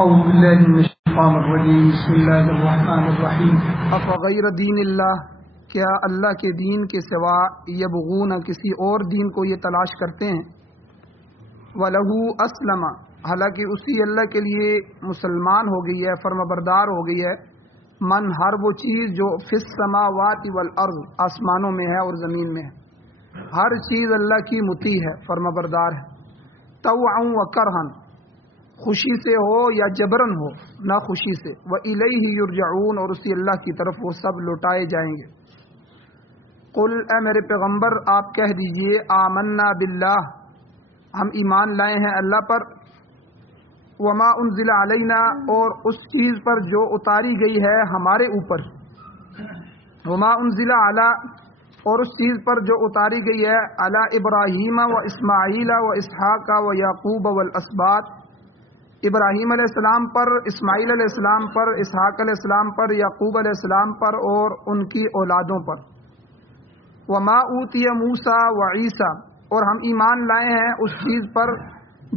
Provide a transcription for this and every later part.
اعوذ باللہ من الشیطان الرجیم بسم اللہ الرحمن الرحیم افغیر دین اللہ، کیا اللہ کے دین کے سوا یبغون کسی اور دین کو یہ تلاش کرتے ہیں؟ وَلَهُ أَسْلَمَ، حالانکہ اسی اللہ کے لیے مسلمان ہو گئی ہے، فرمانبردار ہو گئی ہے، من ہر وہ چیز جو فی السماوات والارض آسمانوں میں ہے اور زمین میں ہے، ہر چیز اللہ کی مطیع ہے، فرمانبردار ہے، طوعا و کرہا، خوشی سے ہو یا جبرن ہو، نہ خوشی سے، وَإِلَيْهِ يُرْجَعُونَ، اور اسی اللہ کی طرف وہ سب لوٹائے جائیں گے۔ قل، اے میرے پیغمبر آپ کہہ دیجئے، آمنا باللہ، ہم ایمان لائے ہیں اللہ پر، وما انزل علینا، اور اس چیز پر جو اتاری گئی ہے ہمارے اوپر، وما انزل علی، اور اس چیز پر جو اتاری گئی ہے علی ابراہیم و اسماعیل و اسحاق و یعقوب والاسباط، ابراہیم علیہ السلام پر، اسماعیل علیہ السلام پر، اسحاق علیہ السلام پر، یعقوب علیہ السلام پر اور ان کی اولادوں پر، وما اوتی موسیٰ و عیسیٰ، اور ہم ایمان لائے ہیں اس چیز پر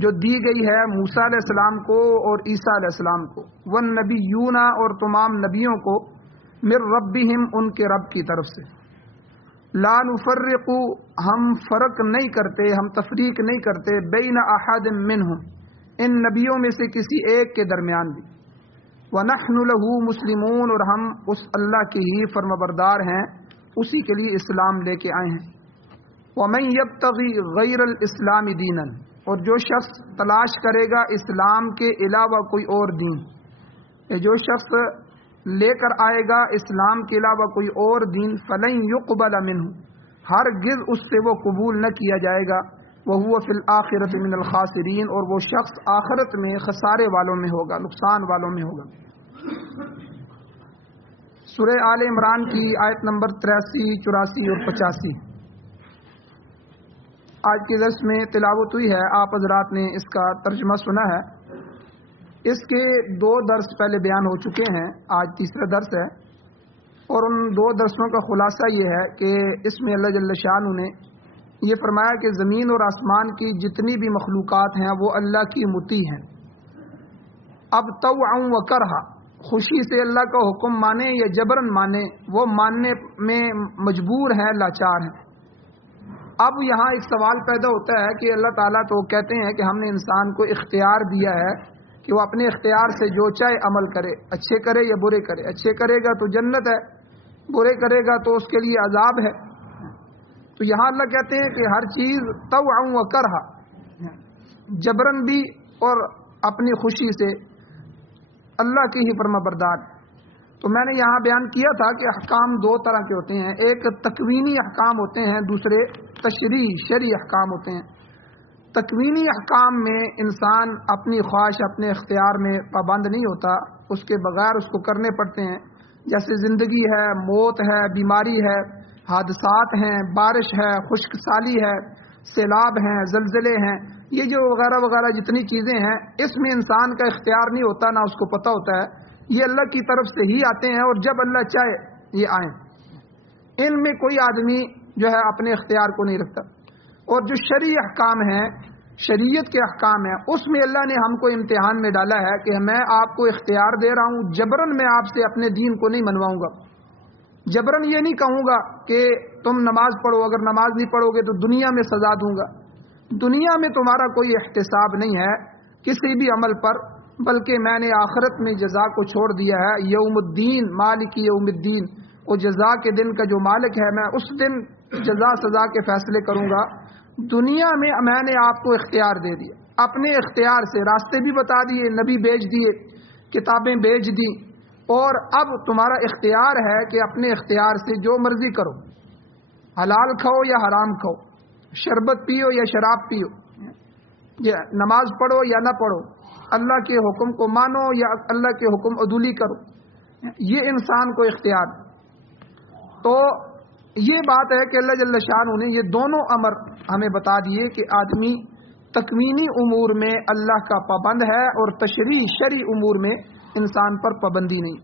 جو دی گئی ہے موسیٰ علیہ السلام کو اور عیسیٰ علیہ السلام کو، والنبیون، اور تمام نبیوں کو، من ربہم، ان کے رب کی طرف سے، لا نفرق، ہم فرق نہیں کرتے، ہم تفریق نہیں کرتے، بین احد منہم، ان نبیوں میں سے کسی ایک کے درمیان بھی، وَنَحْنُ لَهُ مُسْلِمُونَ، اور ہم اس اللہ کے ہی فرمانبردار ہیں، اسی کے لیے اسلام لے کے آئے ہیں۔ وَمَن يَبْتَغِي غَيْرَ الْإِسْلَامِ دِينًا، اور جو شخص تلاش کرے گا اسلام کے علاوہ کوئی اور دین، جو شخص لے کر آئے گا اسلام کے علاوہ کوئی اور دین، فَلَن يُقْبَلَ مِنْهُ، ہرگز اس سے وہ قبول نہ کیا جائے گا، وَهُوَ فِي الْآخِرَةِ مِنَ الْخَاسِرِينَ، اور وہ شخص آخرت میں خسارے والوں میں ہوگا، نقصان والوں میں ہوگا۔ سورہ آل عمران کی آیت نمبر 83، 84 اور 85 آج کے درس میں تلاوت ہوئی ہے، آپ حضرات نے اس کا ترجمہ سنا ہے۔ اس کے 2 درس پہلے بیان ہو چکے ہیں، آج تیسرا درس ہے، اور ان 2 درسوں کا خلاصہ یہ ہے کہ اس میں اللہ جل شانہ نے یہ فرمایا کہ زمین اور آسمان کی جتنی بھی مخلوقات ہیں وہ اللہ کی مطیع ہیں۔ اب طوعا و کرہا، خوشی سے اللہ کا حکم مانے یا جبرن مانے، وہ ماننے میں مجبور ہیں، لاچار ہیں۔ اب یہاں ایک سوال پیدا ہوتا ہے کہ اللہ تعالیٰ تو کہتے ہیں کہ ہم نے انسان کو اختیار دیا ہے کہ وہ اپنے اختیار سے جو چاہے عمل کرے، اچھے کرے یا برے کرے، اچھے کرے گا تو جنت ہے، برے کرے گا تو اس کے لیے عذاب ہے۔ تو یہاں اللہ کہتے ہیں کہ ہر چیز طوعا و کرہا، جبرن بھی اور اپنی خوشی سے، اللہ کی ہی فرمانبردار۔ تو میں نے یہاں بیان کیا تھا کہ احکام 2 طرح کے ہوتے ہیں، ایک تکوینی احکام ہوتے ہیں، دوسرے شرعی احکام ہوتے ہیں۔ تکوینی احکام میں انسان اپنی خواہش، اپنے اختیار میں پابند نہیں ہوتا، اس کے بغیر اس کو کرنے پڑتے ہیں، جیسے زندگی ہے، موت ہے، بیماری ہے، حادثات ہیں، بارش ہے، خشک سالی ہے، سیلاب ہیں، زلزلے ہیں، یہ جو وغیرہ وغیرہ جتنی چیزیں ہیں، اس میں انسان کا اختیار نہیں ہوتا، نہ اس کو پتہ ہوتا ہے، یہ اللہ کی طرف سے ہی آتے ہیں، اور جب اللہ چاہے یہ آئیں۔ ان میں کوئی آدمی جو ہے اپنے اختیار کو نہیں رکھتا۔ اور جو شرعی احکام ہیں، شریعت کے احکام ہیں، اس میں اللہ نے ہم کو امتحان میں ڈالا ہے کہ میں آپ کو اختیار دے رہا ہوں، جبرن میں آپ سے اپنے دین کو نہیں منواؤں گا، جبرن یہ نہیں کہوں گا کہ تم نماز پڑھو، اگر نماز نہیں پڑھو گے تو دنیا میں سزا دوں گا۔ دنیا میں تمہارا کوئی احتساب نہیں ہے کسی بھی عمل پر، بلکہ میں نے آخرت میں جزا کو چھوڑ دیا ہے، یوم الدین، مالک یوم الدین، وہ جزا کے دن کا جو مالک ہے، میں اس دن جزا سزا کے فیصلے کروں گا۔ دنیا میں نے آپ کو اختیار دے دیا، اپنے اختیار سے راستے بھی بتا دیے، نبی بھیج دیے، کتابیں بھیج دی، اور اب تمہارا اختیار ہے کہ اپنے اختیار سے جو مرضی کرو، حلال کھاؤ یا حرام کھاؤ، شربت پیو یا شراب پیو، یہ نماز پڑھو یا نہ پڑھو، اللہ کے حکم کو مانو یا اللہ کے حکم عدولی کرو، یہ انسان کو اختیار۔ تو یہ بات ہے کہ اللہ جل شانہ نے یہ دونوں امر ہمیں بتا دیے کہ آدمی تکوینی امور میں اللہ کا پابند ہے، اور شرعی امور میں انسان پر پابندی نہیں۔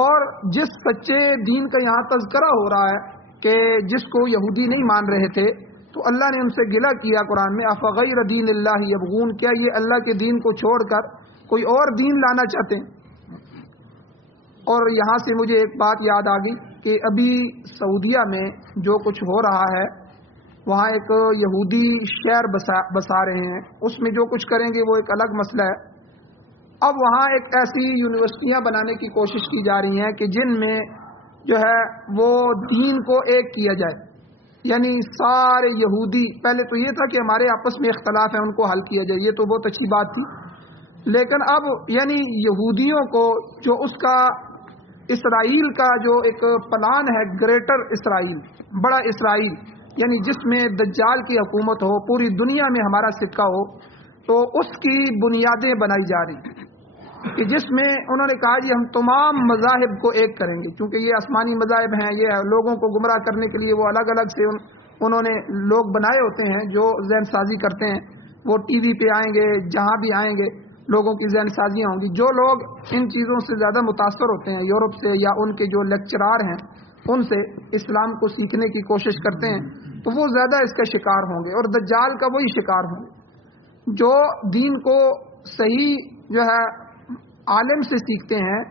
اور جس سچے دین کا یہاں تذکرہ ہو رہا ہے کہ جس کو یہودی نہیں مان رہے تھے، تو اللہ نے ان سے گلہ کیا قرآن میں، افغیر دین اللہ یبغون، کیا یہ اللہ کے دین کو چھوڑ کر کوئی اور دین لانا چاہتے ہیں۔ اور یہاں سے مجھے ایک بات یاد آ گئی کہ ابھی سعودیہ میں جو کچھ ہو رہا ہے، وہاں ایک یہودی شہر بسا رہے ہیں، اس میں جو کچھ کریں گے وہ ایک الگ مسئلہ ہے۔ اب وہاں ایک ایسی یونیورسٹیاں بنانے کی کوشش کی جا رہی ہیں کہ جن میں جو ہے وہ دین کو ایک کیا جائے، یعنی سارے یہودی، پہلے تو یہ تھا کہ ہمارے آپس میں اختلاف ہے ان کو حل کیا جائے، یہ تو بہت اچھی بات تھی، لیکن اب یعنی یہودیوں کو جو اس کا اسرائیل کا جو ایک پلان ہے، گریٹر اسرائیل، بڑا اسرائیل، یعنی جس میں دجال کی حکومت ہو، پوری دنیا میں ہمارا سکہ ہو، تو اس کی بنیادیں بنائی جا رہی ہیں کہ جس میں انہوں نے کہا جی ہم تمام مذاہب کو ایک کریں گے، کیونکہ یہ آسمانی مذاہب ہیں، یہ لوگوں کو گمراہ کرنے کے لیے وہ الگ الگ سے انہوں نے لوگ بنائے ہوتے ہیں جو ذہن سازی کرتے ہیں، وہ ٹی وی پہ آئیں گے، جہاں بھی آئیں گے لوگوں کی ذہن سازیاں ہوں گی۔ جو لوگ ان چیزوں سے زیادہ متاثر ہوتے ہیں یورپ سے یا ان کے جو لیکچرار ہیں ان سے اسلام کو سیکھنے کی کوشش کرتے ہیں، تو وہ زیادہ اس کا شکار ہوں گے، اور دجال کا وہی شکار ہوں گے۔ جو دین کو صحیح جو ہے عالم سے سیکھتے ہیں،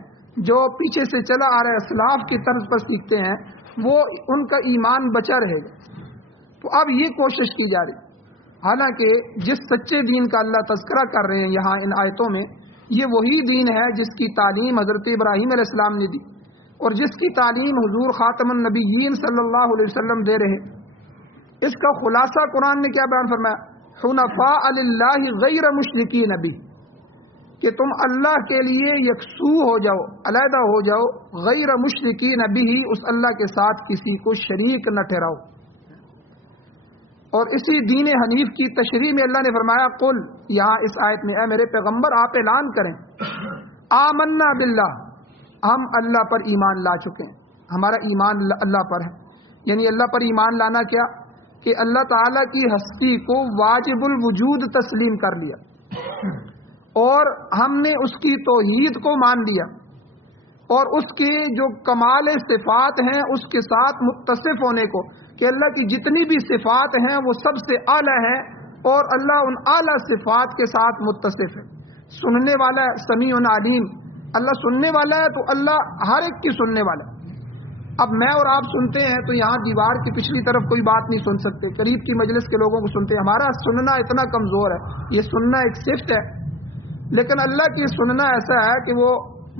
جو پیچھے سے چلا آ رہا ہے اسلاف کی طرز پر سیکھتے ہیں، وہ ان کا ایمان بچا رہے گا۔ تو اب یہ کوشش کی جا رہی، حالانکہ جس سچے دین کا اللہ تذکرہ کر رہے ہیں یہاں ان آیتوں میں، یہ وہی دین ہے جس کی تعلیم حضرت ابراہیم علیہ السلام نے دی، اور جس کی تعلیم حضور خاتم النبیین صلی اللہ علیہ وسلم دے رہے۔ اس کا خلاصہ قرآن نے کیا بیان فرمایا؟ حنفاء للہ غیر مشرکین بھی، کہ تم اللہ کے لیے یکسو ہو جاؤ، علیحدہ ہو جاؤ، غیر مشرکین بھی، اس اللہ کے ساتھ کسی کو شریک نہ ٹھہراؤ۔ اور اسی دین حنیف کی تشریح میں اللہ نے فرمایا قل، یہاں اس آیت میں اے میرے پیغمبر آپ اعلان کریں، آمنا باللہ، ہم اللہ پر ایمان لا چکے ہیں، ہمارا ایمان اللہ پر ہے۔ یعنی اللہ پر ایمان لانا کیا؟ کہ اللہ تعالیٰ کی ہستی کو واجب الوجود تسلیم کر لیا، اور ہم نے اس کی توحید کو مان لیا، اور اس کے جو کمال صفات ہیں اس کے ساتھ متصف ہونے کو، کہ اللہ کی جتنی بھی صفات ہیں وہ سب سے اعلیٰ ہیں، اور اللہ ان اعلیٰ صفات کے ساتھ متصف ہے، سننے والا ہے، سمیع علیم، اللہ سننے والا ہے، تو اللہ ہر ایک کی سننے والا ہے۔ اب میں اور آپ سنتے ہیں تو یہاں دیوار کی پچھلی طرف کوئی بات نہیں سن سکتے، قریب کی مجلس کے لوگوں کو سنتے ہیں، ہمارا سننا اتنا کمزور ہے، یہ سننا ایک صفت ہے، لیکن اللہ کی سننا ایسا ہے کہ وہ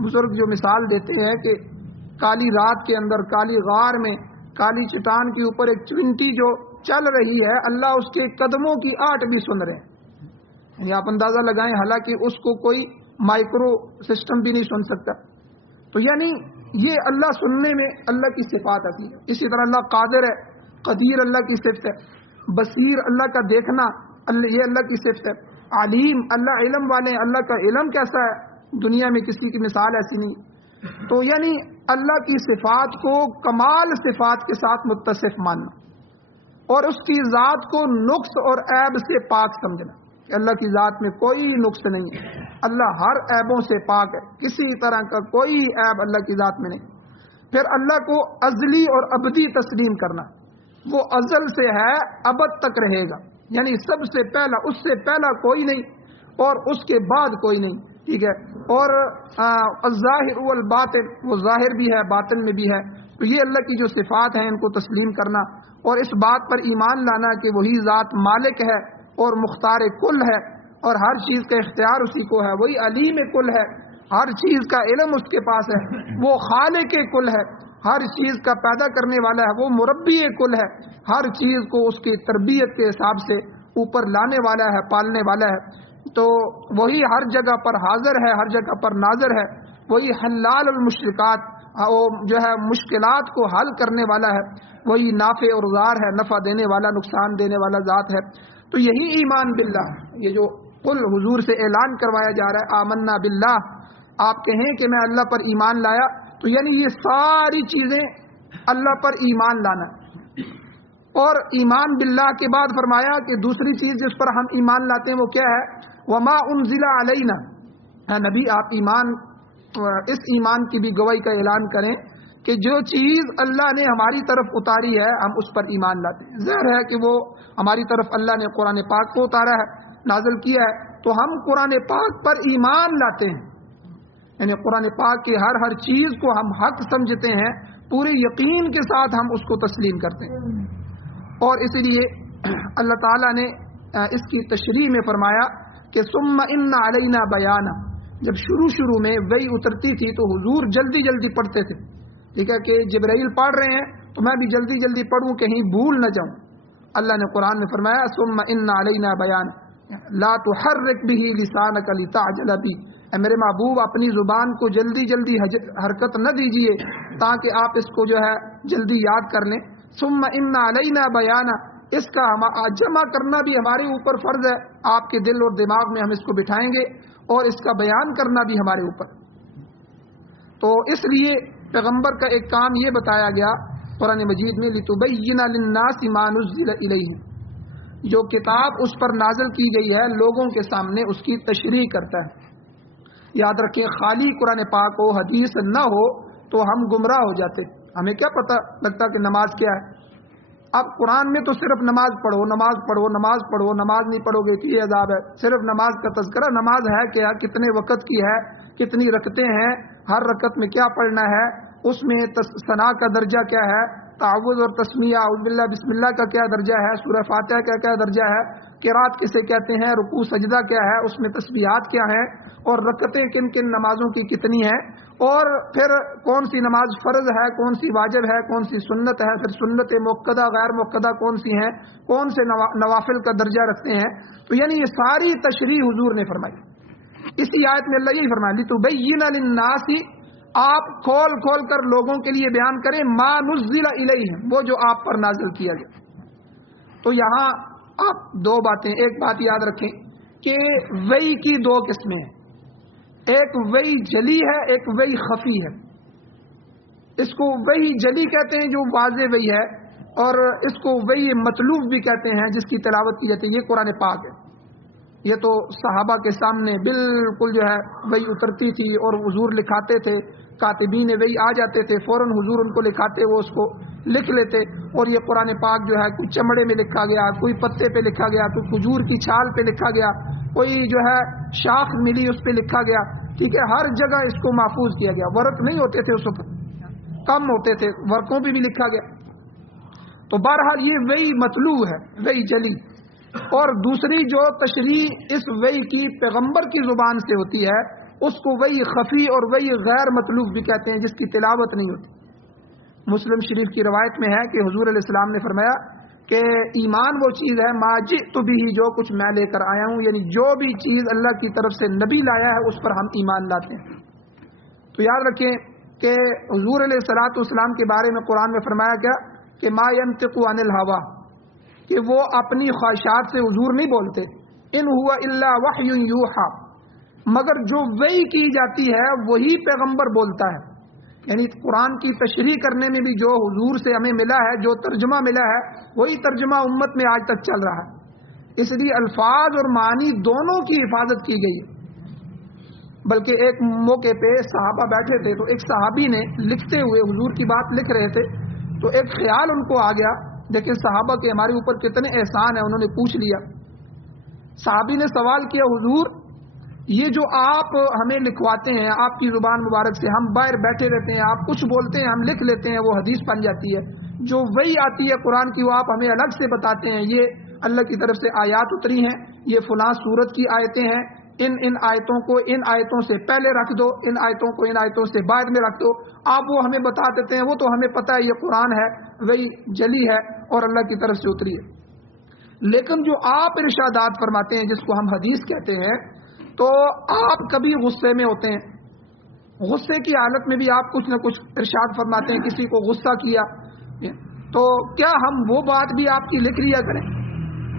بزرگ جو مثال دیتے ہیں کہ کالی رات کے اندر، کالی غار میں، کالی چٹان کے اوپر ایک چونٹی جو چل رہی ہے، اللہ اس کے قدموں کی آٹ بھی سن رہے ہیں، یعنی آپ اندازہ لگائیں، حالانکہ اس کو کوئی مائکرو سسٹم بھی نہیں سن سکتا۔ تو یعنی یہ اللہ سننے میں اللہ کی صفات آتی ہے۔ اسی طرح اللہ قادر ہے، قدیر اللہ کی صفت ہے، بصیر اللہ کا دیکھنا، یہ اللہ کی صفت ہے، علیم اللہ علم والے ہیں، اللہ کا علم کیسا ہے، دنیا میں کسی کی مثال ایسی نہیں۔ تو یعنی اللہ کی صفات کو کمال صفات کے ساتھ متصف ماننا، اور اس کی ذات کو نقص اور عیب سے پاک سمجھنا، کہ اللہ کی ذات میں کوئی نقص نہیں ہے، اللہ ہر عیبوں سے پاک ہے، کسی طرح کا کوئی عیب اللہ کی ذات میں نہیں۔ پھر اللہ کو ازلی اور ابدی تسلیم کرنا، وہ ازل سے ہے، ابد تک رہے گا، یعنی سب سے پہلا، اس سے پہلا کوئی نہیں اور اس کے بعد کوئی نہیں، ٹھیک ہے۔ اور الظاہر والباطن، وہ ظاہر بھی ہے باطن میں بھی ہے، تو یہ اللہ کی جو صفات ہیں ان کو تسلیم کرنا، اور اس بات پر ایمان لانا کہ وہی ذات مالک ہے اور مختار کل ہے، اور ہر چیز کا اختیار اسی کو ہے، وہی علیم کل ہے، ہر چیز کا علم اس کے پاس ہے، وہ خالق کل ہے، ہر چیز کا پیدا کرنے والا ہے، وہ مربی کل ہے، ہر چیز کو اس کی تربیت کے حساب سے اوپر لانے والا ہے، پالنے والا ہے، تو وہی ہر جگہ پر حاضر ہے، ہر جگہ پر ناظر ہے، وہی حلال المشرکات، جو ہے مشکلات کو حل کرنے والا ہے، وہی نافع اور ضار ہے، نفع دینے والا، نقصان دینے والا ذات ہے۔ تو یہی ایمان باللہ، یہ جو قل حضور سے اعلان کروایا جا رہا ہے آمنا باللہ، آپ کہیں کہ میں اللہ پر ایمان لایا، تو یعنی یہ ساری چیزیں اللہ پر ایمان لانا۔ اور ایمان باللہ کے بعد فرمایا کہ دوسری چیز جس پر ہم ایمان لاتے ہیں وہ کیا ہے؟ وما انزل علینا، نبی آپ اس ایمان کی بھی گواہی کا اعلان کریں کہ جو چیز اللہ نے ہماری طرف اتاری ہے ہم اس پر ایمان لاتے ہیں۔ ظاہر ہے کہ وہ ہماری طرف اللہ نے قرآن پاک کو اتارا ہے، نازل کیا ہے، تو ہم قرآن پاک پر ایمان لاتے ہیں، یعنی قرآن پاک کی ہر چیز کو ہم حق سمجھتے ہیں، پورے یقین کے ساتھ ہم اس کو تسلیم کرتے ہیں۔ اور اسی لیے اللہ تعالیٰ نے اس کی تشریح میں فرمایا کہ ثم ان علینا بیانا، جب شروع میں وحی اترتی تھی تو حضور جلدی جلدی پڑھتے تھے، ٹھیک ہے، کہ جبرائیل پڑھ رہے ہیں تو میں بھی جلدی جلدی پڑھوں، کہیں بھول نہ جاؤں۔ اللہ نے قرآن میں فرمایا ثم ان علینا بیانا لا تحرک به لسانک لتعجل به، اے میرے محبوب اپنی زبان کو جلدی جلدی حرکت نہ دیجیے تاکہ آپ اس کو جو ہے جلدی یاد کر لیں۔ ثم ان علینا بیانا، اس کا جمع کرنا بھی ہمارے اوپر فرض ہے، آپ کے دل اور دماغ میں ہم اس کو بٹھائیں گے، اور اس کا بیان کرنا بھی ہمارے اوپر۔ تو اس لیے پیغمبر کا ایک کام یہ بتایا گیا قرآن مجید میں لِتُبَيِّنَ لِلنَّاسِ مَا نُزِّلَ إِلَيْهِمْ، جو کتاب اس پر نازل کی گئی ہے لوگوں کے سامنے اس کی تشریح کرتا ہے۔ یاد رکھیں خالی قرآن پاک ہو، حدیث نہ ہو تو ہم گمراہ ہو جاتے، ہمیں کیا پتہ لگتا کہ نماز کیا ہے۔ اب قرآن میں تو صرف نماز پڑھو نماز پڑھو نماز پڑھو، نماز نہیں پڑھو گے تو یہ عذاب ہے، صرف نماز کا تذکرہ، نماز ہے کیا، کتنے وقت کی ہے، کتنی رکعتیں ہیں، ہر رکعت میں کیا پڑھنا ہے، اس میں ثنا کا درجہ کیا ہے، تعوذ اور تسمیہ اعوذ باللہ بسم اللہ کا کیا درجہ ہے، سورہ فاتحہ کا کیا درجہ ہے، قرات کسے کہتے ہیں، رکوع سجدہ کیا ہے، اس میں تسبیحات کیا ہیں، اور رکعتیں کن کن نمازوں کی کتنی ہیں، اور پھر کون سی نماز فرض ہے، کون سی واجب ہے، کون سی سنت ہے، پھر سنت مؤکدہ غیر مؤکدہ کون سی ہیں، کون سے نوافل کا درجہ رکھتے ہیں۔ تو یعنی یہ ساری تشریح حضور نے فرمائی۔ اسی آیت میں اللہ یہی فرمایا لِتُبَيِّنَ لِلنَّاسِ، آپ کھول کھول کر لوگوں کے لیے بیان کریں ما نزل الیہم، وہ جو آپ پر نازل کیا گیا۔ تو یہاں آپ دو باتیں، ایک بات یاد رکھیں کہ وحی کی دو قسمیں ہیں، ایک وحی جلی ہے، ایک وحی خفی ہے۔ اس کو وحی جلی کہتے ہیں جو واضح وحی ہے، اور اس کو وحی مطلوب بھی کہتے ہیں جس کی تلاوت کی جاتی ہے۔ یہ قرآن پاک ہے، یہ تو صحابہ کے سامنے بالکل جو ہے وحی اترتی تھی اور حضور لکھاتے تھے، کاتبین وحی آ جاتے تھے، فوراً حضور ان کو لکھاتے، وہ اس کو لکھ لیتے۔ اور یہ قرآن پاک جو ہے کوئی چمڑے میں لکھا گیا، کوئی پتے پہ لکھا گیا، کوئی کھجور کی چھال پہ لکھا گیا، کوئی جو ہے شاخ ملی اس پہ لکھا گیا، ٹھیک ہے، ہر جگہ اس کو محفوظ کیا گیا۔ ورق نہیں ہوتے تھے اس وقت، کم ہوتے تھے، ورقوں پہ بھی لکھا گیا۔ تو بہرحال یہ وحی مطلوب ہے، وحی جلی۔ اور دوسری جو تشریح اس وحی کی پیغمبر کی زبان سے ہوتی ہے اس کو وحی خفی اور وحی غیر مطلوب بھی کہتے ہیں، جس کی تلاوت نہیں ہوتی۔ مسلم شریف کی روایت میں ہے کہ حضور علیہ السلام نے فرمایا کہ ایمان وہ چیز ہے ما جئت بہ، جو کچھ میں لے کر آیا ہوں، یعنی جو بھی چیز اللہ کی طرف سے نبی لایا ہے اس پر ہم ایمان لاتے ہیں۔ تو یاد رکھیں کہ حضور علیہ الصلوۃ والسلام کے بارے میں قرآن میں فرمایا گیا کہ ما ینطق عن الہویٰ، کہ وہ اپنی خواہشات سے حضور نہیں بولتے، ان ہوا الا وحی یوحیٰ، مگر جو وحی کی جاتی ہے وہی پیغمبر بولتا ہے۔ یعنی قرآن کی تشریح کرنے میں بھی جو حضور سے ہمیں ملا ہے، جو ترجمہ ملا ہے، وہی ترجمہ امت میں آج تک چل رہا ہے۔ اس لیے الفاظ اور معنی دونوں کی حفاظت کی گئی ہے۔ بلکہ ایک موقع پہ صحابہ بیٹھے تھے تو ایک صحابی نے لکھتے ہوئے حضور کی بات لکھ رہے تھے، تو ایک خیال ان کو آ گیا، دیکھیں صحابہ کے ہمارے اوپر کتنے احسان ہیں، انہوں نے پوچھ لیا۔ صحابی نے سوال کیا حضور یہ جو آپ ہمیں لکھواتے ہیں آپ کی زبان مبارک سے، ہم باہر بیٹھے رہتے ہیں، آپ کچھ بولتے ہیں ہم لکھ لیتے ہیں، وہ حدیث بن جاتی ہے، جو وہی آتی ہے قرآن کی وہ آپ ہمیں الگ سے بتاتے ہیں، یہ اللہ کی طرف سے آیات اتری ہیں، یہ فلاں سورت کی آیتیں ہیں، ان آیتوں کو ان آیتوں سے پہلے رکھ دو، ان آیتوں کو ان آیتوں سے بعد میں رکھ دو، آپ وہ ہمیں بتا دیتے ہیں، وہ تو ہمیں پتہ ہے یہ قرآن ہے، وہی جلی ہے اور اللہ کی طرف سے اتری ہے۔ لیکن جو آپ ارشادات فرماتے ہیں جس کو ہم حدیث کہتے ہیں، تو آپ کبھی غصے میں ہوتے ہیں، غصے کی حالت میں بھی آپ کچھ نہ کچھ ارشاد فرماتے ہیں، کسی کو غصہ کیا تو کیا ہم وہ بات بھی آپ کی لکھ لیا کریں؟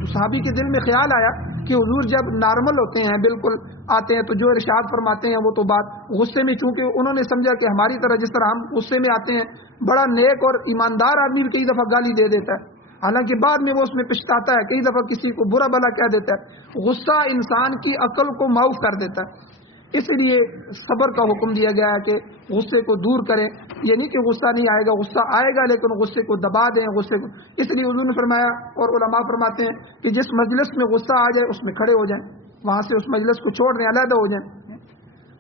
صحابی کے دل میں خیال آیا کہ حضور جب نارمل ہوتے ہیں بالکل آتے ہیں تو جو ارشاد فرماتے ہیں وہ تو بات غصے میں، چونکہ انہوں نے سمجھا کہ ہماری طرح جس طرح ہم غصے میں آتے ہیں، بڑا نیک اور ایماندار آدمی بھی کئی دفعہ گالی دے دیتا ہے، حالانکہ بعد میں وہ اس میں پچھتاتا ہے، کئی دفعہ کسی کو برا بھلا کہہ دیتا ہے۔ غصہ انسان کی عقل کو معاف کر دیتا ہے، اس لیے صبر کا حکم دیا گیا ہے کہ غصے کو دور کریں۔ یہ نہیں کہ غصہ نہیں آئے گا، غصہ آئے گا لیکن غصے کو دبا دیں، غصے کو۔ اس لیے حضور نے فرمایا اور علماء فرماتے ہیں کہ جس مجلس میں غصہ آ جائے اس میں کھڑے ہو جائیں، وہاں سے اس مجلس کو چھوڑ دیں, علیحدہ ہو جائیں.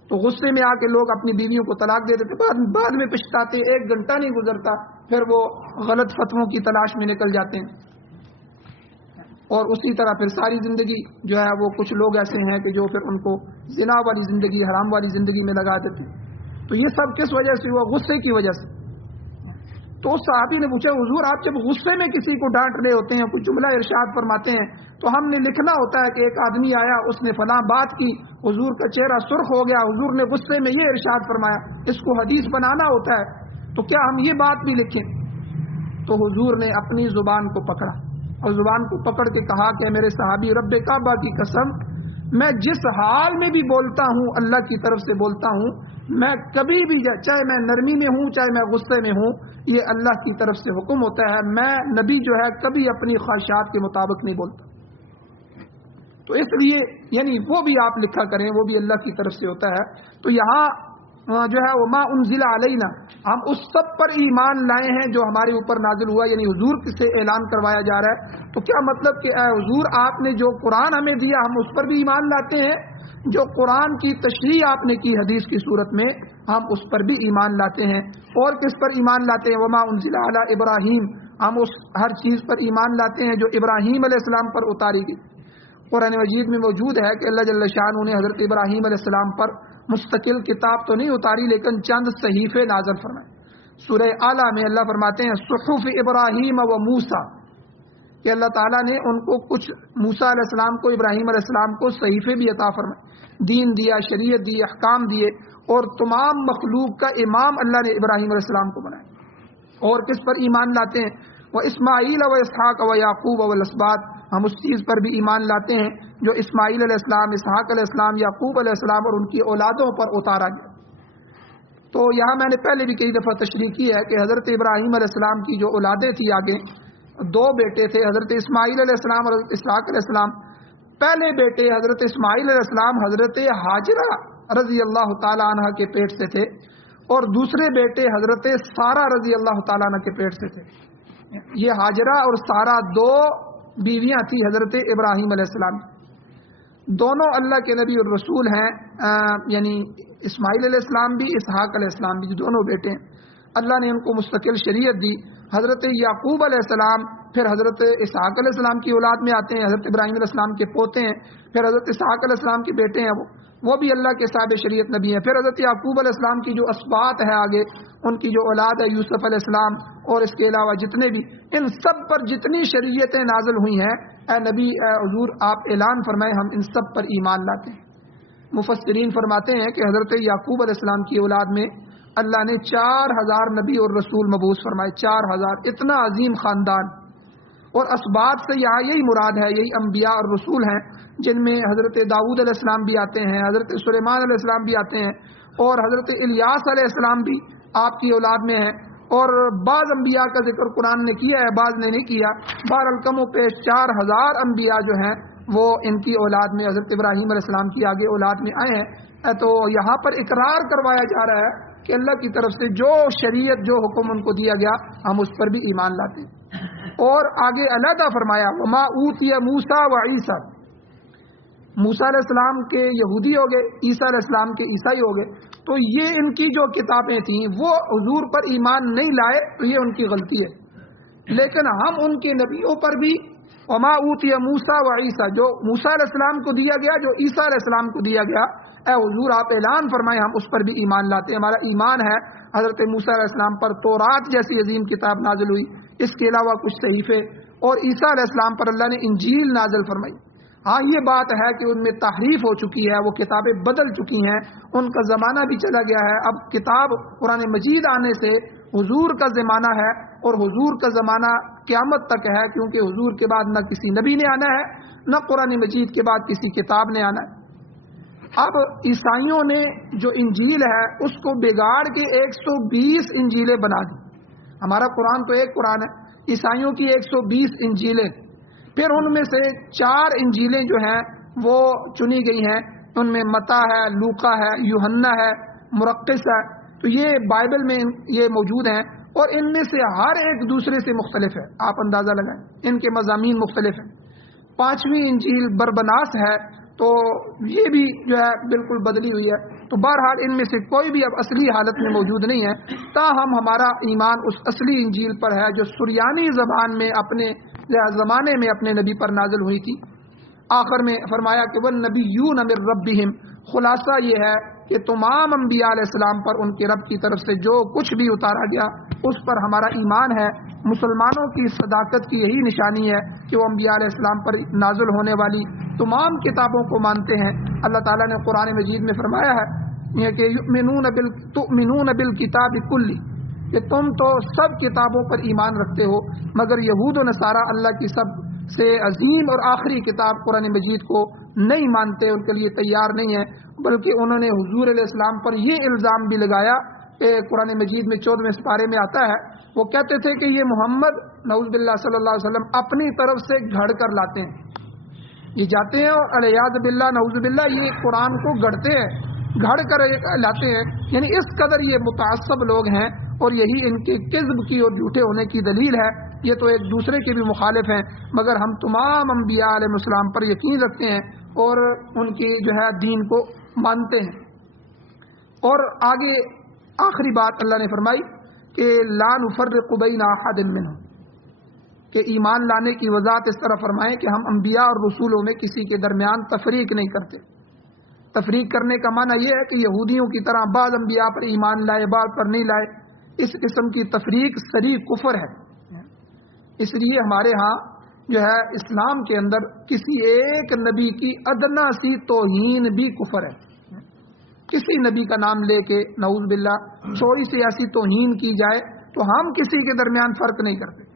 تو غصے میں آ کے لوگ اپنی بیویوں کو طلاق دے دیتے, بعد میں پچھتاتے, 1 گھنٹہ نہیں گزرتا پھر وہ غلط فتووں کی تلاش میں نکل جاتے ہیں. اور اسی طرح پھر ساری زندگی جو ہے وہ کچھ لوگ ایسے ہیں کہ جو پھر ان کو زنا والی زندگی, حرام والی زندگی میں لگا دیتے. تو یہ سب کس وجہ سے ہوا؟ غصے کی وجہ سے. تو اس صحابی نے پوچھا, حضور آپ جب غصے میں کسی کو ڈانٹ رہے ہوتے ہیں, کوئی جملہ ارشاد فرماتے ہیں, تو ہم نے لکھنا ہوتا ہے کہ ایک آدمی آیا, اس نے فلاں بات کی, حضور کا چہرہ سرخ ہو گیا, حضور نے غصے میں یہ ارشاد فرمایا, اس کو حدیث بنانا ہوتا ہے, تو کیا ہم یہ بات بھی لکھیں؟ تو حضور نے اپنی زبان کو پکڑا اور زبان کو پکڑ کے کہا کہ میرے صحابی, رب کعبہ کی قسم, میں جس حال میں بھی بولتا ہوں اللہ کی طرف سے بولتا ہوں, میں کبھی بھی, چاہے میں نرمی میں ہوں چاہے میں غصے میں ہوں, یہ اللہ کی طرف سے حکم ہوتا ہے. میں نبی جو ہے کبھی اپنی خواہشات کے مطابق نہیں بولتا. تو اس لیے یعنی وہ بھی آپ لکھا کریں, وہ بھی اللہ کی طرف سے ہوتا ہے. تو یہاں جو ہے وما انزل علینا, ہم اس سب پر ایمان لائے ہیں جو ہمارے اوپر نازل ہوا, یعنی حضور سے اعلان کروایا جا رہا ہے. تو کیا مطلب کہ اے حضور آپ نے جو قرآن ہمیں دیا ہم اس پر بھی ایمان لاتے ہیں, جو قرآن کی تشریح آپ نے کی حدیث کی صورت میں ہم اس پر بھی ایمان لاتے ہیں. اور کس پر ایمان لاتے ہیں؟ وما انزل علی ابراہیم, ہم اس ہر چیز پر ایمان لاتے ہیں جو ابراہیم علیہ السلام پر اتاری گئی. قرآن مجید میں موجود ہے کہ اللہ جل شانہ نے حضرت ابراہیم علیہ السلام پر مستقل کتاب تو نہیں اتاری لیکن چند صحیفے نازل فرمائے. سورہ اعلیٰ میں اللہ فرماتے ہیں صحف ابراہیم و موسیٰ, کہ اللہ تعالیٰ نے ان کو کچھ, موسیٰ علیہ السلام کو, ابراہیم علیہ السلام کو صحیفے بھی عطا فرمائے, دین دیا, شریعت دی, احکام دیے, اور تمام مخلوق کا امام اللہ نے ابراہیم علیہ السلام کو بنایا. اور کس پر ایمان لاتے ہیں؟ وہ اسماعیل و اسحاق و یعقوب و الاسباط, ہم اس چیز پر بھی ایمان لاتے ہیں جو اسماعیل علیہ السلام, اسحاق علیہ السلام, یعقوب علیہ السلام اور ان کی اولادوں پر اتارا گیا. تو یہاں میں نے پہلے بھی کئی دفعہ تشریح کی ہے کہ حضرت ابراہیم علیہ السلام کی جو اولادیں تھی, آگے 2 بیٹے تھے, حضرت اسماعیل علیہ السلام اور حضرت اسحاق علیہ السلام. پہلے بیٹے حضرت اسماعیل علیہ السلام حضرت ہاجرہ رضی اللہ تعالی عنہ کے پیٹ سے تھے, اور دوسرے بیٹے حضرت سارہ رضی اللہ تعالی عنہ کے پیٹ سے تھے. یہ ہاجرہ اور سارہ 2 بیویاں تھی حضرت ابراہیم علیہ السلام. دونوں اللہ کے نبی اور رسول ہیں, یعنی اسماعیل علیہ السلام بھی, اسحاق علیہ السلام بھی, دونوں بیٹے ہیں. اللہ نے ان کو مستقل شریعت دی. حضرت یعقوب علیہ السلام پھر حضرت اسحاق علیہ السلام کی اولاد میں آتے ہیں, حضرت ابراہیم علیہ السلام کے پوتے ہیں, پھر حضرت اسحاق علیہ السلام کے بیٹے ہیں, وہ بھی اللہ کے صاحب شریعت نبی ہیں. پھر حضرت یعقوب علیہ السلام کی جو اسباط ہے آگے, ان کی جو اولاد ہے یوسف علیہ السلام, اور اس کے علاوہ جتنے بھی, ان سب پر جتنی شریعتیں نازل ہوئی ہیں, اے نبی, اے حضور آپ اعلان فرمائیں ہم ان سب پر ایمان لاتے ہیں. مفسرین فرماتے ہیں کہ حضرت یعقوب علیہ السلام کی اولاد میں اللہ نے 4000 نبی اور رسول مبعوث فرمائے. 4000, اتنا عظیم خاندان. اور اسباط سے یہاں یہی مراد ہے, یہی انبیاء اور رسول ہیں جن میں حضرت داؤد علیہ السلام بھی آتے ہیں, حضرت سلیمان علیہ السلام بھی آتے ہیں, اور حضرت الیاس علیہ السلام بھی آپ کی اولاد میں ہیں. اور بعض انبیاء کا ذکر قرآن نے کیا ہے, بعض نے نہیں کیا. بہرحال و پیش 4000 انبیاء جو ہیں وہ ان کی اولاد میں, حضرت ابراہیم علیہ السلام کی آگے اولاد میں آئے ہیں. تو یہاں پر اقرار کروایا جا رہا ہے کہ اللہ کی طرف سے جو شریعت, جو حکم ان کو دیا گیا ہم اس پر بھی ایمان لاتے ہیں. اور آگے علیحدہ فرمایا وما اوتی موسیٰ و عیسیٰ, موسیٰ علیہ السلام کے یہودی ہو گئے, عیسیٰ علیہ السلام کے عیسائی ہو گئے. تو یہ ان کی جو کتابیں تھیں وہ حضور پر ایمان نہیں لائے, تو یہ ان کی غلطی ہے. لیکن ہم ان کے نبیوں پر بھی وما اوتی موسیٰ و عیسیٰ, جو موسیٰ علیہ السلام کو دیا گیا, جو عیسیٰ علیہ السلام کو دیا گیا, اے حضور آپ اعلان فرمائیں ہم اس پر بھی ایمان لاتے ہیں. ہمارا ایمان ہے حضرت موسیٰ علیہ السلام پر تورات جیسی عظیم کتاب نازل ہوئی, اس کے علاوہ کچھ صحیفے, اور عیسیٰ علیہ السلام پر اللہ نے انجیل نازل فرمائی. ہاں یہ بات ہے کہ ان میں تحریف ہو چکی ہے, وہ کتابیں بدل چکی ہیں, ان کا زمانہ بھی چلا گیا ہے. اب کتاب قرآن مجید آنے سے حضور کا زمانہ ہے, اور حضور کا زمانہ قیامت تک ہے, کیونکہ حضور کے بعد نہ کسی نبی نے آنا ہے, نہ قرآن مجید کے بعد کسی کتاب نے آنا ہے. اب عیسائیوں نے جو انجیل ہے اس کو بگاڑ کے 120 انجیلیں بنا دی. ہمارا قرآن تو ایک قرآن ہے, عیسائیوں کی 120 انجیلیں. پھر ان میں سے 4 انجیلیں جو ہیں وہ چنی گئی ہیں, ان میں متی ہے, لوقا ہے, یوحنا ہے, مرقس ہے. تو یہ بائبل میں یہ موجود ہیں, اور ان میں سے ہر ایک دوسرے سے مختلف ہے. آپ اندازہ لگائیں, ان کے مضامین مختلف ہیں. 5ویں انجیل بربناس ہے, تو یہ بھی جو ہے بالکل بدلی ہوئی ہے. تو بہرحال ان میں سے کوئی بھی اب اصلی حالت میں موجود نہیں ہے، تاہم ہمارا ایمان اس اصلی انجیل پر ہے جو سریانی زبان میں اپنے زمانے میں اپنے نبی پر نازل ہوئی تھی. آخر میں فرمایا کہ وَالنَّبِيُّونَ مِن رَبِّهِمْ، خلاصہ یہ ہے کہ تمام انبیاء علیہ السلام پر ان کے رب کی طرف سے جو کچھ بھی اتارا گیا اس پر ہمارا ایمان ہے. مسلمانوں کی صداقت کی یہی نشانی ہے کہ وہ انبیاء علیہ السلام پر نازل ہونے والی تمام کتابوں کو مانتے ہیں. اللہ تعالیٰ نے قرآن مجید میں فرمایا ہے کہ تؤمنون بالکتاب کلی، کہ تم تو سب کتابوں پر ایمان رکھتے ہو، مگر یہود و نصارہ اللہ کی سب سے عظیم اور آخری کتاب قرآن مجید کو نہیں مانتے، ان کے لیے تیار نہیں ہے. بلکہ انہوں نے حضور علیہ السلام پر یہ الزام بھی لگایا کہ قرآن مجید میں 14ویں سپارے میں آتا ہے، وہ کہتے تھے کہ یہ محمد نعوذ باللہ صلی اللہ علیہ وسلم اپنی طرف سے گھڑ کر لاتے ہیں. یہ جاتے ہیں اور الیاذ باللہ نعوذ باللہ یہ قرآن کو گڑھتے ہیں، گھڑ کر لاتے ہیں. یعنی اس قدر یہ متعصب لوگ ہیں، اور یہی ان کے کذب کی اور جھوٹے ہونے کی دلیل ہے. یہ تو ایک دوسرے کے بھی مخالف ہیں، مگر ہم تمام انبیاء علیہ السلام پر یقین رکھتے ہیں اور ان کی جو ہے دین کو مانتے ہیں. اور آگے آخری بات اللہ نے فرمائی کہ لا نفرق بین احد منہم، کہ ایمان لانے کی وضاحت اس طرح فرمائیں کہ ہم انبیاء اور رسولوں میں کسی کے درمیان تفریق نہیں کرتے. تفریق کرنے کا معنی یہ ہے کہ یہودیوں کی طرح بعض انبیاء پر ایمان لائے بعض پر نہیں لائے. اس قسم کی تفریق صریح کفر ہے. اس لیے ہمارے ہاں جو ہے اسلام کے اندر کسی ایک نبی کی ادنا سی توہین بھی کفر ہے. کسی نبی کا نام لے کے نعوذ باللہ تھوڑی سی ایسی توہین کی جائے تو ہم کسی کے درمیان فرق نہیں کرتے.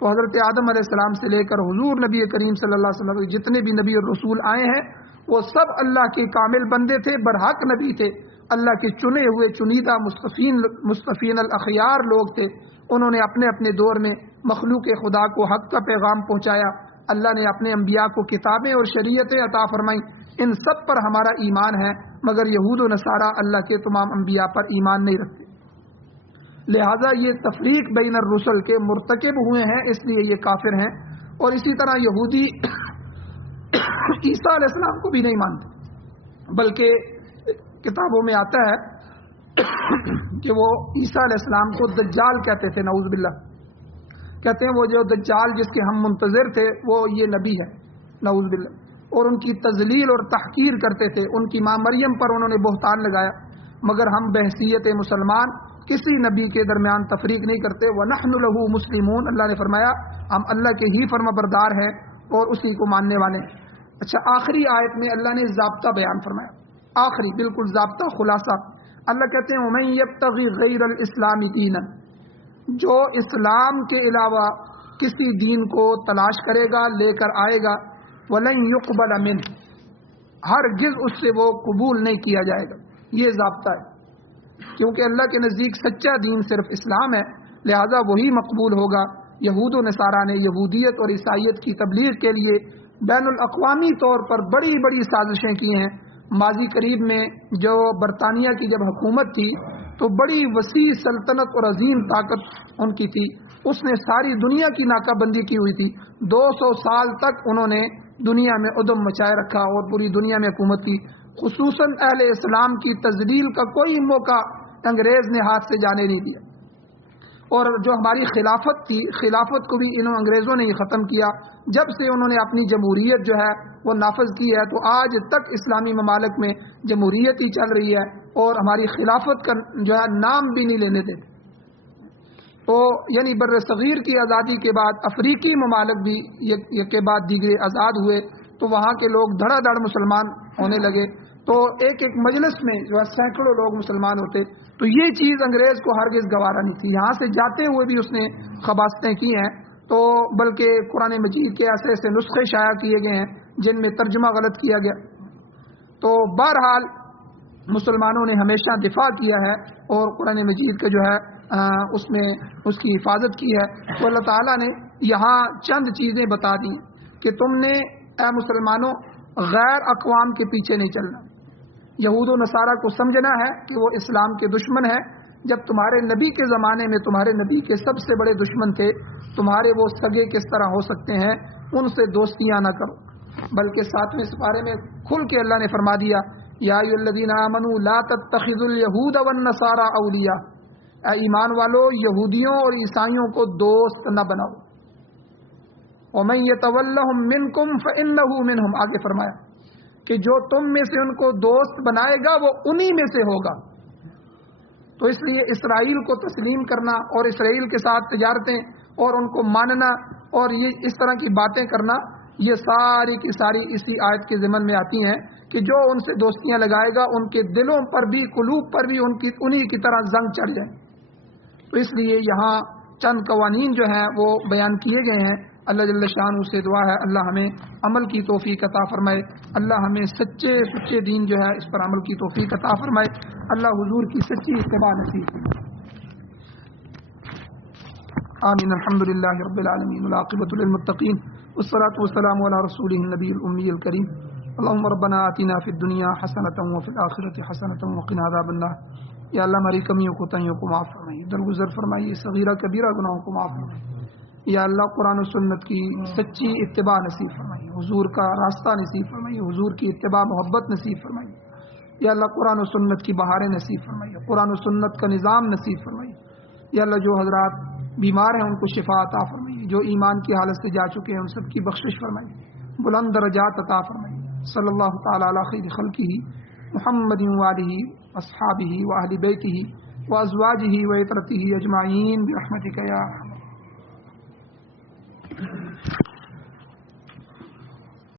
تو حضرت آدم علیہ السلام سے لے کر حضور نبی کریم صلی اللہ علیہ وسلم جتنے بھی نبی اور رسول آئے ہیں وہ سب اللہ کے کامل بندے تھے، برحق نبی تھے، اللہ کے چنے ہوئے چنیدہ مصطفین الاخیار لوگ تھے. انہوں نے اپنے اپنے دور میں مخلوق خدا کو حق کا پیغام پہنچایا. اللہ نے اپنے انبیاء کو کتابیں اور شریعتیں عطا فرمائیں. ان سب پر ہمارا ایمان ہے، مگر یہود و نصارہ اللہ کے تمام انبیاء پر ایمان نہیں رکھتے. لہذا یہ تفریق بین الرسل کے مرتکب ہوئے ہیں، اس لیے یہ کافر ہیں. اور اسی طرح یہودی عیسیٰ علیہ السلام کو بھی نہیں مانتے، بلکہ کتابوں میں آتا ہے کہ وہ عیسیٰ علیہ السلام کو دجال کہتے تھے. نعوذ باللہ کہتے ہیں وہ جو دجال جس کے ہم منتظر تھے وہ یہ نبی ہے. نعوذ باللہ. اور ان کی تذلیل اور تحقیر کرتے تھے. ان کی ماں مریم پر انہوں نے بہتان لگایا. مگر ہم بحیثیت مسلمان کسی نبی کے درمیان تفریق نہیں کرتے. وَنَحْنُ لَهُ مُسْلِمُونَ، اللہ نے فرمایا ہم اللہ کے ہی فرما بردار ہیں اور اسی کو ماننے والے ہیں. اچھا، آخری آیت میں اللہ نے ضابطہ بیان فرمایا، آخری بالکل ضابطہ خلاصہ. اللہ کہتے ہیں وَمَن يَبْتَغِ غَيْرَ الْإِسْلَامِ دِينًا، جو اسلام کے علاوہ کسی دین کو تلاش کرے گا، لے کر آئے گا، وَلَن يُقْبَلَ مِنْهُ، ہرگز اس سے وہ قبول نہیں کیا جائے گا. یہ ضابطہ ہے، کیونکہ اللہ کے نزدیک سچا دین صرف اسلام ہے، لہذا وہی مقبول ہوگا. یہود و نصارہ نے یہودیت اور عیسائیت کی تبلیغ کے لیے بین الاقوامی طور پر بڑی بڑی سازشیں کی ہیں. ماضی قریب میں جو برطانیہ کی جب حکومت تھی تو بڑی وسیع سلطنت اور عظیم طاقت ان کی تھی. اس نے ساری دنیا کی ناکہ بندی کی ہوئی تھی. 200 سال تک انہوں نے دنیا میں عدم مچائے رکھا اور پوری دنیا میں حکومت کی. خصوصاً اہل اسلام کی تذلیل کا کوئی موقع انگریز نے ہاتھ سے جانے نہیں دیا. اور جو ہماری خلافت تھی، خلافت کو بھی انگریزوں نے ہی ختم کیا. جب سے انہوں نے اپنی جمہوریت جو ہے وہ نافذ کی ہے تو آج تک اسلامی ممالک میں جمہوریت ہی چل رہی ہے اور ہماری خلافت کا جو ہے نام بھی نہیں لینے دیتے. تو یعنی بر صغیر کی آزادی کے بعد افریقی ممالک بھی یک کے بعد دیگرے آزاد ہوئے تو وہاں کے لوگ دھڑا دھڑ مسلمان ہونے لگے. تو ایک ایک مجلس میں جو ہے سینکڑوں لوگ مسلمان ہوتے. تو یہ چیز انگریز کو ہرگز گوارا نہیں تھی. یہاں سے جاتے ہوئے بھی اس نے خباستیں کی ہیں، تو بلکہ قرآن مجید کے ایسے ایسے نسخے شائع کیے گئے ہیں جن میں ترجمہ غلط کیا گیا. تو بہرحال مسلمانوں نے ہمیشہ دفاع کیا ہے اور قرآن مجید کا جو ہے اس میں اس کی حفاظت کی ہے. تو اللہ تعالیٰ نے یہاں چند چیزیں بتا دی کہ تم نے اے مسلمانوں غیر اقوام کے پیچھے نہیں چلنا. یہود و نصارہ کو سمجھنا ہے کہ وہ اسلام کے دشمن ہے. جب تمہارے نبی کے زمانے میں تمہارے نبی کے سب سے بڑے دشمن تھے، تمہارے وہ سگے کس طرح ہو سکتے ہیں؟ ان سے دوستیاں نہ کرو. بلکہ 7ویں سپارے میں کھل کے اللہ نے فرما دیا یا ایھا الذین آمنوا لا تتخذوا اليہود والنصارى اولیاء، اے ایمان والو یہودیوں اور عیسائیوں کو دوست نہ بناؤ. ومن یتولہم منکم فانہ منہم، آگے فرمایا کہ جو تم میں سے ان کو دوست بنائے گا وہ انہی میں سے ہوگا. تو اس لیے اسرائیل کو تسلیم کرنا اور اسرائیل کے ساتھ تجارتیں اور ان کو ماننا اور یہ اس طرح کی باتیں کرنا، یہ ساری کی ساری اسی آیت کے ضمن میں آتی ہیں کہ جو ان سے دوستیاں لگائے گا ان کے دلوں پر بھی قلوب پر بھی انہی کی طرح زنگ چڑھ جائیں. تو اس لیے یہاں چند قوانین جو ہیں وہ بیان کیے گئے ہیں. اللہ جل شانہ سے دعا ہے اللہ ہمیں عمل کی توفیق عطا فرمائے، اللہ ہمیں سچے دین جو ہے اس پر عمل کی توفیق عطا فرمائے، اللہ حضور کی سچی اتباع نصیب فرمائے. آمین. الحمدللہ رب العالمین والعاقبۃ للمتقین والصلاۃ والسلام علی رسولہ النبی الامی الکریم. اللهم ربنا آتنا فی الدنیا حسنۃ وفی الآخرۃ حسنۃ وقنا عذاب النار. یا اللہ ہماری کمیوں کو تائیوں کو معاف فرمائیے، درگزر فرمائیے، صغیرہ کبیرہ گناہوں کو معاف فرمائیے. یا اللہ قرآن و سنت کی سچی اتباع نصیب فرمائیے، حضور کا راستہ نصیب فرمائیے، حضور کی اتباع محبت نصیب فرمائیے. یا اللہ قرآن و سنت کی بہاریں نصیب فرمائیے، قرآن و سنت کا نظام نصیب فرمائیے. یا اللہ جو حضرات بیمار ہیں ان کو شفا عطا فرمائیے، جو ایمان کی حالت سے جا چکے ہیں ان سب کی بخشش فرمائیے، بلند درجات عطا فرمائیے. صلی اللہ تعالی علی خیر خلقہ محمد وآلہ اصحابہ واہل بیتہ وازواجہ وعترتہ اجمعین برحمتک یا ارحم